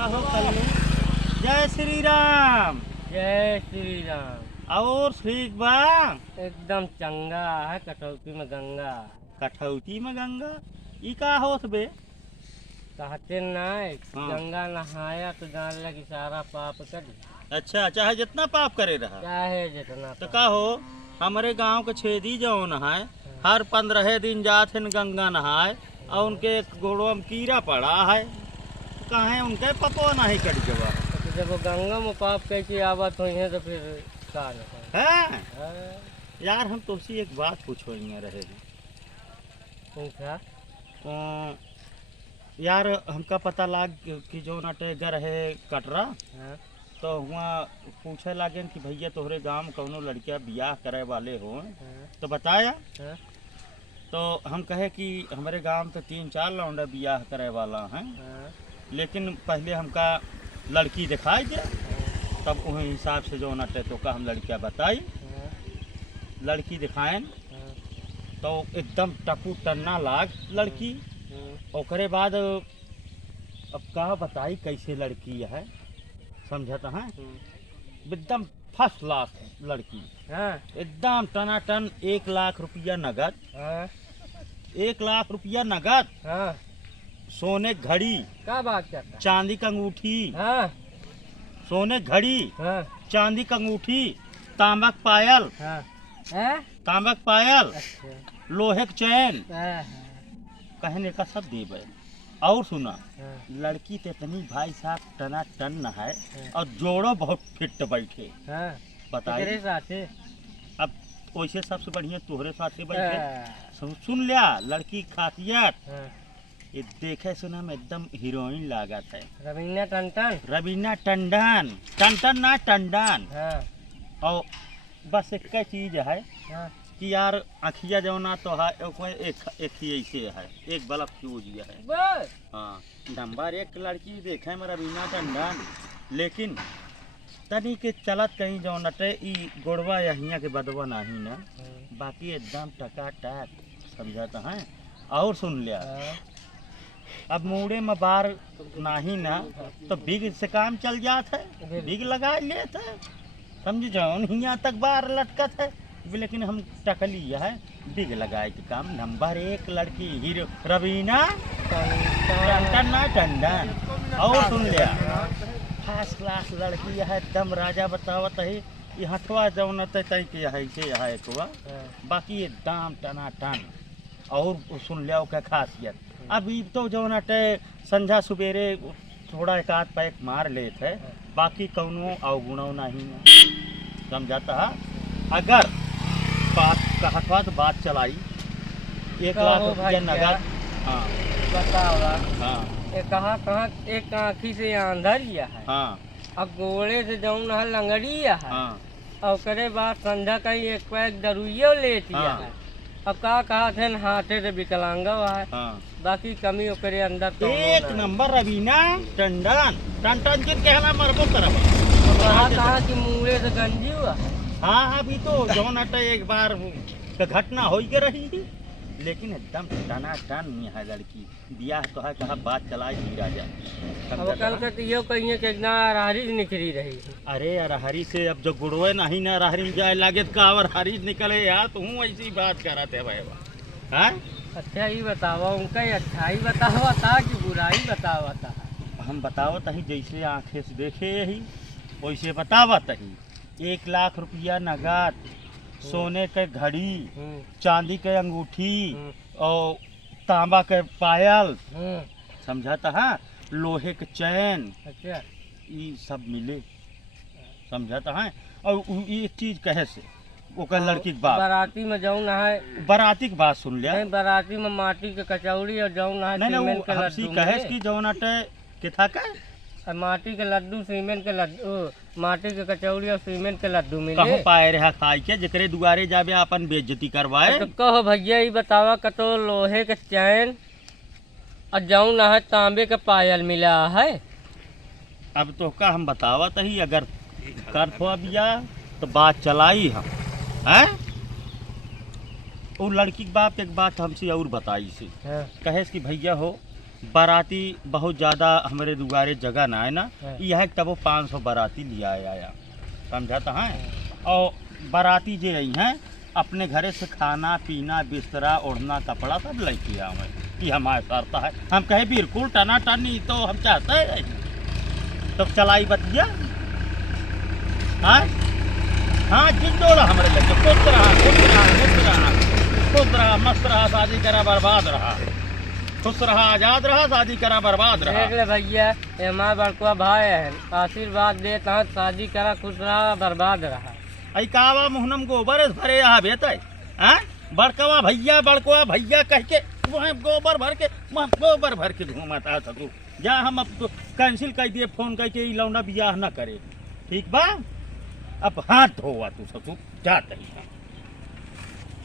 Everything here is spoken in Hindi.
कहो कल्लू। जय श्री राम। जय श्री राम। और ठीक बा? एकदम चंगा है, कटौती में गंगा। कठौती में गंगा ई का होत बे? कहते नहीं हाँ। गंगा नहाया तो जान लगी सारा पाप कर अच्छा, चाहे जितना पाप करे रहा चाहे जितना तो पाप। का हो, हमारे गांव के छेदी जौन है हर 15 दिन जात हैं गंगा नहाए और उनके गोड़ों में कीड़ा पड़ा है, कहे उनके पतो नहीं कट जवा तो जब वो गंगा में पाप कह के आवत हुई है तो फिर का नहीं है। है? यार हम तुमसे एक बात पूछो रहे पूछा। यार हमका पता लाग कि जो नटेगर है कटरा, हाँ। तो वहाँ पूछे लागे कि भैया तोहरे गांव में कौनो लड़किया बियाह करे वाले हो, हाँ। तो बताया। हाँ। तो हम कहे कि हमारे गांव में तो 3-4 लौंडा बियाह करे वाला हैं, हाँ। लेकिन पहले हमका लड़की दिखाई दे, तब वही हिसाब से जो नटे तो का हम लड़किया बताई। हाँ। लड़की दिखाएं हाँ। तो एकदम टपू टन्ना लाग लड़की। हाँ। ओकरे बाद अब का बताई कैसे लड़की है, समझता है। एकदम फर्स्ट क्लास लड़की, हाँ। एकदम टनाटन 1 लाख रुपया नगद। हाँ। 1 लाख रुपया नगद, हाँ। सोने घड़ी, क्या बात करता? चांदी की अंगूठी, हाँ। सोने घड़ी, हाँ। चांदी की अंगूठी, तांबा का पायल, हाँ। हाँ? तांबा का पायल, अच्छा। लोहे का चैन, हाँ। कहने का सब देवे। और सुना, हाँ। लड़की तो इतनी भाई साहब टना टन है हाँ। और जोड़ो बहुत फिट बैठे। हाँ। बताइए। तेरे साथे? अब वैसे सबसे बढ़िया तोहरे साथ से बैठे। हाँ। सुन लिया लड़की की खासियत, हाँ। ये देखे सुना में एकदम हीरोइन लागत है। रवीना टंटन। रवीना टंडन, टंटन ना टंडन। हाँ। और बस एक चीज है हाँ। कि यार अखिया जौना तो है एक ही ऐसे है, एक बल्ब फ्यूज है। बस। हाँ, नंबर 1 लड़की देखे में रवीना टंडन, लेकिन तनी के चलत कहीं जो नटे ई गोड़वा यहिया के बदवा नहीं ना, बाकी एकदम टकाटक, समझता है। और सुन लिया, हाँ। अब मुड़े में बार नहीं ना तो बिग से काम चल जात है, बिग लगा लेते है, समझ जाओ हियाँ तक बार लटकत है, लेकिन हम टकली है बिग लगाए के काम। नंबर 1 लड़की हीरो रवीना टंडन ना टंडन। और सुन लिया, फर्स्ट क्लास लड़की है एकदम, राजा बतावत है ये हथवा जौन तय के है से है एकवा, बाकी एकदम टना टन। और सुन लिया क्या खासियत, अभी तो जौन अटे संझा सुबेरे थोड़ा एक आध पैक मार लेते है, बाकी कौनो अवगुणों नहीं है, समझाता है। अगर बात कहत तो बात चलाई 1 लाख रुपया नगद। हाँ बताओ। हाँ ये कहाँ एक आँखी से आंधरिया है, हाँ अब गोले से जौन है लंगड़िया है, हाँ और करे बाद संध्या कहीं एक पैक दरुइयो लेती हाँ। है। अब का कहा थे हाथे से विकलांगा है, हाँ। बाकी कमी ओकरे अंदर तो एक नंबर रवीना टंडन, टंडन जिन कहना मरबो करब। कहाँ की मुँहे से गंजी हुआ। हाँ अभी तो जौन अटे एक बार का घटना हो के रही, लेकिन एकदम टना टन है लड़की। बियाह तो है कहा बात चलाए ही राजा। अब कल के तो यो कहिए कि ना राहरी निकली रही। अरे यार हरी से अब जो गुड़वे नहीं ना राहरी में जाए लागे तो कावर हरी निकले यार, तू ऐसी बात करते भाई। हाँ अच्छा ही बतावा, उनका ही अच्छाई बतावा था कि बुराई बतावा था? हम बतावत ही जैसे आंखें से देखे यही वैसे बतावत ही। 1 लाख रुपया नगद, सोने के घड़ी, चांदी के अंगूठी और तांबा के पायल, समझाता है, लोहे के चैन, अच्छा ये सब मिले, समझाता है। और एक चीज कहे से ओकर लड़की की बात, बाराती में जौन है, बाराती की बात सुन लिया। नहीं बाराती में माटी के कचौड़ी और जौन है नहीं सीमेंट के हमसी लड्डू कहे मिले। कि जौन अटे के था का माटी के लड्डू, सीमेंट के लड्डू, माटी के कचौड़ी और सीमेंट के लड्डू मिले। कहूँ पाए रहा खाई के जकरे दुआरे जाबे अपन बेइज्जती करवाए। तो कहो भैया ही बतावा कतो लोहे के चैन और जौन है तांबे के पायल मिला है। अब तो का हम बतावत ही, अगर कर थोड़ा बिया तो बात चलाई हम हैं। वो लड़की के बाप एक बात हमसे और बताई से, हाँ। कहे कि भैया हो बाराती बहुत ज़्यादा हमारे दुआरे जगह ना है ना, हाँ। यह तब 500 बाराती लिया आया, समझा तो है। और बाराती जे आई हैं अपने घरे से खाना पीना बिस्तरा ओढ़ना कपड़ा सब लेके आवे, ये हमारे शर्त है। हम कहे बिल्कुल टना टनी तो हम चाहते हैं, तो चलाई बतिया। हाँ हाँ जिंदोला हमारे लगे खुश रहा खुश रहा खुश रहा खुश रहा मस्त रहा, शादी करा बर्बाद रहा, खुश रहा आजाद रहा, शादी करा बर्बाद रहा। देख ले भैया, ये हमारा बड़कुआ भाई है, आशीर्वाद देता हूँ, शादी करा खुश रहा बर्बाद रहा। आई कावा मुहनम गोबर भरे यहाँ बेटे हैं, बड़कवा भैया कह के वहाँ गोबर भर के वहाँ गोबर भर के घूमता ससुर। जा हम अब तो कैंसिल कर दिए, फोन करके ई लौंडा बियाह न करे, ठीक बा। अब हाथ धोवा तू ससुर, जाते ही